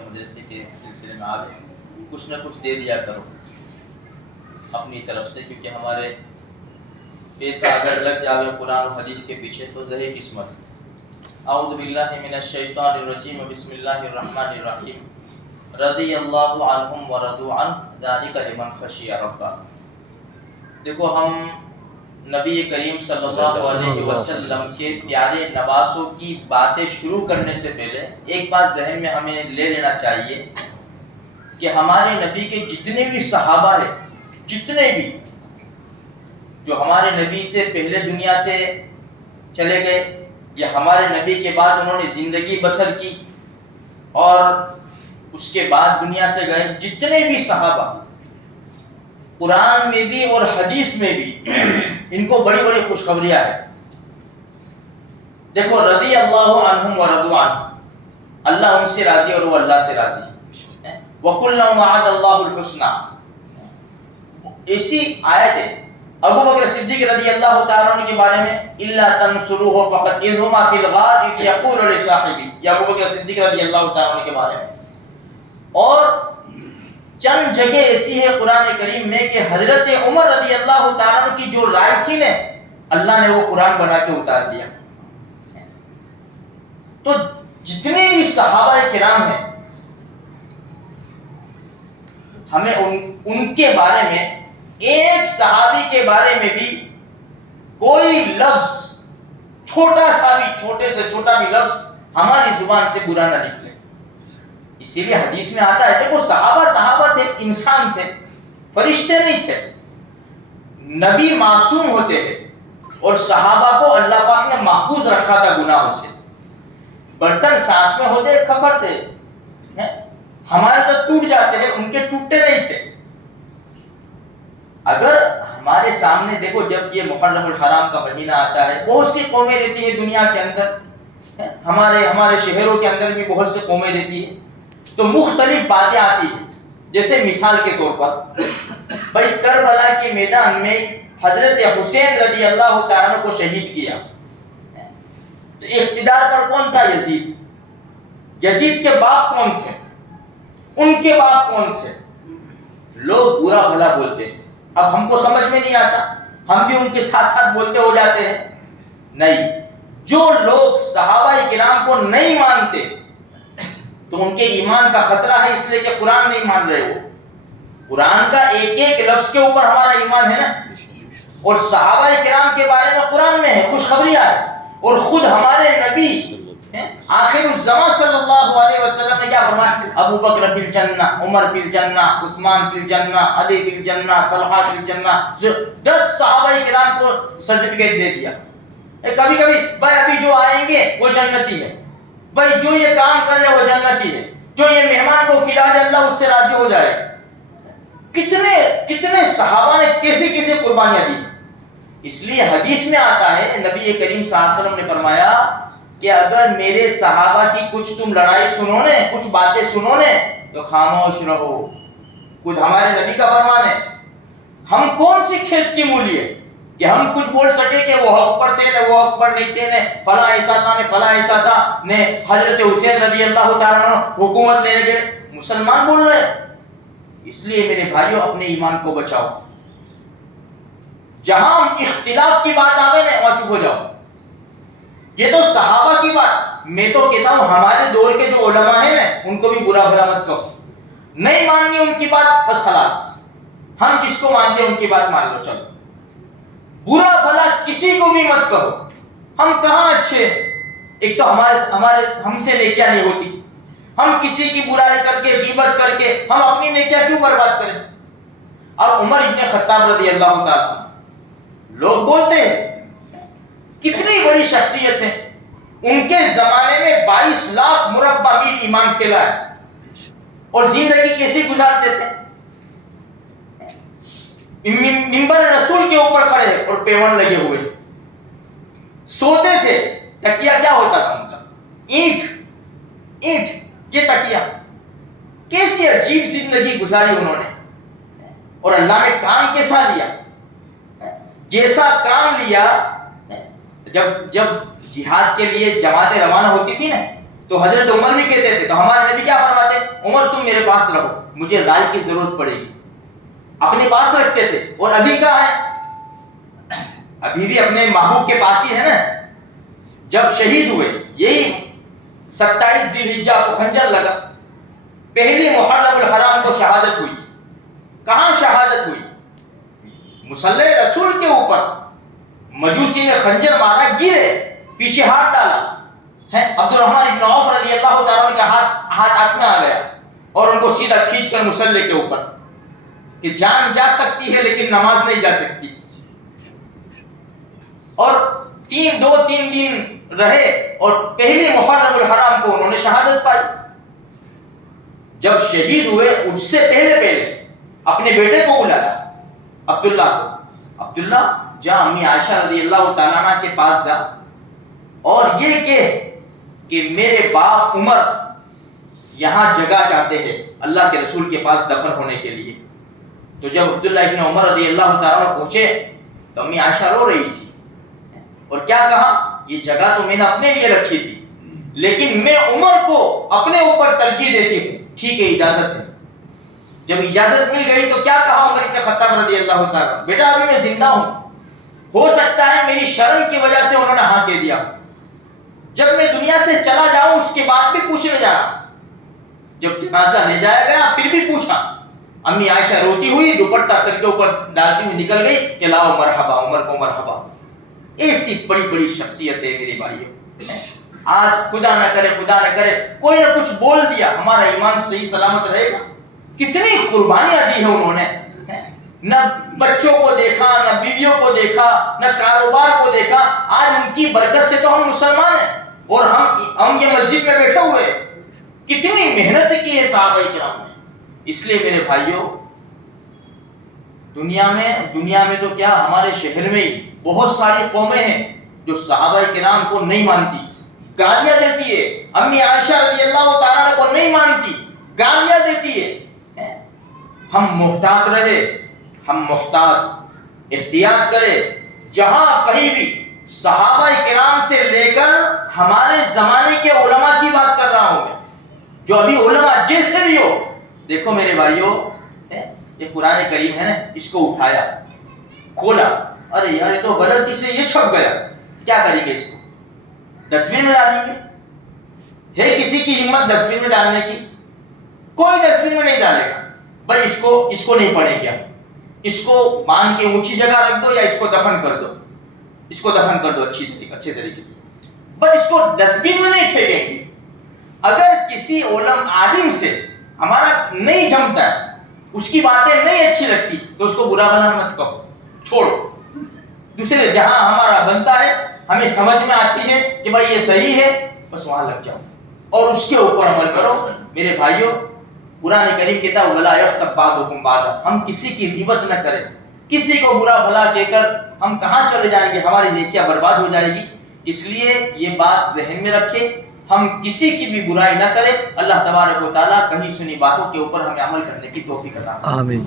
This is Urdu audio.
مدرسے کے سلسلے میں آ گئے، کچھ نہ کچھ دے دیا کرو اپنی طرف سے، کیونکہ ہمارے پیسہ اگر لگ جاوے قرآن و حدیث کے پیچھے تو زہی قسمت۔ اعوذ باللہ من الشیطان الرجیم، بسم اللہ الرحمن الرحیم، رضی اللہ عنہم ورضوا عنہ ذالک لمن خشی ربہ۔ دیکھو، ہم نبی کریم صلی اللہ علیہ وسلم کے پیارے نواسوں کی باتیں شروع کرنے سے پہلے ایک بات ذہن میں ہمیں لے لینا چاہیے کہ ہمارے نبی کے جتنے بھی صحابہ ہیں، جتنے بھی جو ہمارے نبی سے پہلے دنیا سے چلے گئے یا ہمارے نبی کے بعد انہوں نے زندگی بسر کی اور اس کے بعد دنیا سے گئے، جتنے بھی صحابہ قرآن میں بھی اور حدیث میں بھی ان کو بڑی بڑی خوشخبریاں ہیں۔ دیکھو، رضی اللہ عنہم ورضوا عنہ، اللہ ان سے راضی اور وہ اللہ سے راضی ہے۔ وَكُلًّا وَعَدَ اللَّهُ الْحُسْنَى، ایسی آیت ہے۔ ابو بکر صدیق رضی اللہ تعالیٰ عنہ کے بارے میں إِلَّا تَنْصُرُوهُ فَقَدْ إِذْ هُمَا فِي الْغَارِ إِذْ يَقُولُ لِصَاحِبِهِ، یہ ابو بکر صدیق رضی اللہ تعالیٰ عنہ کے بارے میں۔ اور چند جگہ ایسی ہے قرآن کریم میں کہ حضرت عمر رضی اللہ تعالیٰ عنہ کی جو رائے تھی نا، اللہ نے وہ قرآن بنا کے اتار دیا۔ تو جتنے بھی صحابہ کرام ہیں، ہمیں ان کے بارے میں، ایک صحابی کے بارے میں بھی کوئی لفظ چھوٹا سا بھی، چھوٹے سے چھوٹا بھی لفظ ہماری زبان سے برا نہ نکلے۔ اسی لیے حدیث میں آتا ہے، دیکھو صحابہ تھے، انسان تھے، فرشتے نہیں تھے، نبی معصوم ہوتے ہیں، اور صحابہ کو اللہ پاک نے محفوظ رکھا تھا گناہوں سے۔ برتن ساتھ میں ہوتے کھپڑتے ہیں، ہمارے تو ٹوٹ جاتے ہیں، ان کے ٹوٹتے نہیں تھے۔ اگر ہمارے سامنے دیکھو، جب یہ محرم الحرام کا مہینہ آتا ہے، بہت سی قومیں رہتی ہیں دنیا کے اندر، ہمارے شہروں کے اندر بھی بہت سی قومیں رہتی ہیں، تو مختلف باتیں آتی ہیں۔ جیسے مثال کے طور پر بھائی کربلا کے میدان میں حضرت حسین رضی اللہ تعالیٰ عنہ کو شہید کیا، تو اقتدار پر کون تھا؟ یزید کے باپ کون تھے؟ ان کے باپ کون تھے؟ لوگ برا بھلا بولتے ہیں، اب ہم کو سمجھ میں نہیں آتا، ہم بھی ان کے ساتھ ساتھ بولتے ہو جاتے ہیں۔ نہیں، جو لوگ صحابہ کرام کو نہیں مانتے تو ان کے ایمان کا خطرہ ہے، اس لیے کہ قرآن نہیں مان رہے۔ وہ قرآن کا ایک ایک لفظ کے اوپر ہمارا ایمان ہے نا، اور صحابہ کرام کے بارے میں قرآن میں ہے، خوشخبریاں ہے، اور خود ہمارے نبی آخر الزمان صلی اللہ علیہ وسلم نے کیا فرمایا؟ ابو بکر فی الجنہ، عمر فی الجنہ، عثمان فی الجنہ، علی فی الجنہ، طلحہ فی الجنہ۔ 10 صحابہ کرام کو سرٹیفکیٹ دے دیا۔ کبھی کبھی بھائی ابھی جو آئیں گے وہ جنتی ہے، بھائی جو یہ کام کر رہے وہ جنتی ہے، جو یہ مہمان کو کھلا دے اللہ اس سے راضی ہو جائے۔ کتنے صحابہ نے کیسے کیسے قربانیاں دی۔ اس لیے حدیث میں آتا ہے، نبی کریم صلی اللہ علیہ وسلم نے فرمایا کہ اگر میرے صحابہ کی کچھ تم لڑائی سنو نے، کچھ باتیں سنو نے، تو خاموش رہو۔ خود ہمارے نبی کا فرمان ہے۔ ہم کون سی کھیت کی مولی ہے کہ ہم کچھ بول سکے کہ وہ حق پر تھے نے، وہ حق پر نہیں تھے نے، فلاں ایسا تھا نے، فلاں ایسا تھا نے، حضرت حسین رضی اللہ تعالیٰ عنہ حکومت لینے کے مسلمان بول رہے ہیں۔ اس لیے میرے بھائیوں، اپنے ایمان کو بچاؤ۔ جہاں اختلاف کی بات آوے نا، وہاں چپ ہو جاؤ۔ یہ تو صحابہ کی بات، میں تو کہتا ہوں ہمارے دور کے جو علماء ہیں نا، ان کو بھی برا بھلا مت کہو۔ نہیں ماننی ان کی بات، بس خلاص، ہم جس کو مانتے ہیں ان کی بات مان لو، چلو۔ برا بھلا کسی کو بھی مت کہو۔ ہم کہاں اچھے ہیں؟ ایک تو ہم سے نیکیاں نہیں ہوتی، ہم کسی کی برائی کر کے، غیبت کر کے ہم اپنی نیکیاں کیوں برباد کریں؟ اب عمر ابن خطاب رضی اللہ تعالیٰ، لوگ بولتے ہیں کتنی بڑی شخصیت ہے، ان کے زمانے میں 22 لاکھ مربع میل ایمان پھیلا ہے، اور زندگی کیسے گزارتے تھے؟ منبر رسول کے اوپر کھڑے اور پیون لگے ہوئے، سوتے تھے، تکیہ کیا ہوتا تھا ان کا؟ اینٹ، یہ تکیہ۔ کیسی عجیب زندگی گزاری انہوں نے، اور اللہ نے کام کیسا لیا؟ جیسا کام لیا، جب جہاد کے لیے جماعتیں روانہ ہوتی تھی نا، تو حضرت عمر بھی کہتے تھے، تو ہمارے نبی کیا فرماتے؟ میرے پاس رہو, مجھے رائے کی ضرورت پڑے گی. اپنے پاس رکھتے تھے. اور ابھی کہاں ہے؟ ابھی بھی اپنے محبوب کے پاس ہی ہے نا. جب شہید ہوئے, یہی 27 ذی الحجہ کو خنجر لگا, پہلی محرم الحرام کو شہادت ہوئی. کہاں شہادت ہوئی؟ مصلی رسول کے اوپر. مجوسی نے خنجر مارا, گرے, پیچھے ہاتھ ڈالا ہے. عبد الرحمن ابن عوف رضی اللہ تعالیٰ عنہ کا ہاتھ میں آ گیا اور ان کو سیدھا کھینچ کر مصلی کے اوپر, کہ جان جا سکتی ہے لیکن نماز نہیں جا سکتی. اور 2-3 دن رہے اور پہلی محرم الحرام کو انہوں نے شہادت پائی. جب شہید ہوئے اس سے پہلے اپنے بیٹے کو بلایا, عبداللہ کو. عبداللہ جا امی عائشہ رضی اللہ تعالیٰ عنہ کے پاس جا اور یہ کہ میرے باپ عمر یہاں جگہ چاہتے ہیں اللہ کے رسول کے پاس دفن ہونے کے لیے. تو جب عبداللہ ابن عمر رضی اللہ تعالیٰ عنہ پہنچے تو امی عائشہ رو رہی تھی اور کیا کہا, یہ جگہ تو میں نے اپنے لیے رکھی تھی لیکن میں عمر کو اپنے اوپر ترجیح دیتی ہوں. ٹھیک ہے, اجازت ہے. جب اجازت مل گئی تو کیا کہا عمر ابن خطاب رضی اللہ تعالیٰ, بیٹا ابھی میں زندہ ہوں, ہو سکتا ہے میری شرم کی وجہ سے انہوں نے ہاں کہہ دیا, جب میں دنیا سے چلا جاؤں اس کے بعد بھی پوچھنے جانا. جب جنازہ لے جایا گیا پھر بھی پوچھا. امی عائشہ روتی ہوئی دوپٹہ سر کے اوپر ڈالتی ہوئی نکل گئی کہ لاؤ مرحبا, عمر کو مرحبا. ایسی بڑی شخصیت ہے میرے بھائیوں. آج خدا نہ کرے کوئی نہ کچھ بول دیا, ہمارا ایمان صحیح سلامت رہے گا؟ کتنی قربانیاں دی ہیں انہوں نے, نہ بچوں کو دیکھا, نہ بیویوں کو دیکھا, نہ کاروبار کو دیکھا. آج ان کی برکت سے تو ہم مسلمان ہیں اور ہم یہ مسجد میں بیٹھے ہوئے. کتنی محنت کی ہے صحابہ کرام نے. اس لیے میرے بھائیوں, دنیا میں تو کیا, ہمارے شہر میں ہی بہت ساری قومیں ہیں جو صحابہ کرام کو نہیں مانتی, گالیاں دیتی ہے. امی عائشہ رضی اللہ تعالیٰ کو نہیں مانتی, گالیاں دیتی ہے. ہم محتاط رہے, ہم احتیاط کرے. جہاں کہیں بھی صحابہ کرام سے لے کر ہمارے زمانے کے علماء کی بات کر رہا ہوں میں, جو ابھی علماء جیسے بھی ہو. دیکھو میرے بھائیوں, یہ قرآن کریم ہے نا, اس کو اٹھایا, کھولا, ارے یار یہ تو غلطی سے یہ چھپ گیا, کیا کریں گے, اس کو ڈسٹ بن میں ڈالیں گے؟ ہے کسی کی ہمت ڈسٹ بن میں ڈالنے کی؟ کوئی ڈسٹ بن میں نہیں ڈالے گا. بھائی اس کو نہیں پڑھیں گے, اس کو باندھ کے اونچی جگہ رکھ دو یا اس کو دفن کر دو, اس کو دفن کر دو اچھے طریقے سے, بس اس کو ڈسٹ بن میں نہیں پھینکیں گے. اگر کسی عالم سے ہمارا نہیں جمتا ہے, اس کی باتیں نہیں اچھی لگتی تو اس کو برا بھلا مت کہو, چھوڑو. دوسرے جہاں ہمارا بنتا ہے, ہمیں سمجھ میں آتی ہے کہ بھائی یہ صحیح ہے, بس وہاں لگ جاؤ اور اس کے اوپر عمل کرو. میرے بھائیوں, قرآن کریم کہتا ہے وَلَا يَغْتَبْ بَعْضُكُمْ بَعْضًا, ہم کسی کی غیبت نہ کریں. کسی کو برا بھلا کہہ کر ہم کہاں چلے جائیں گے, ہماری نیکیاں برباد ہو جائے گی. اس لیے یہ بات ذہن میں رکھیں, ہم کسی کی بھی برائی نہ کریں. اللہ تبارک و تعالیٰ کہیں سنی باتوں کے اوپر ہمیں عمل کرنے کی توفیق عطا فرمائے. آمین.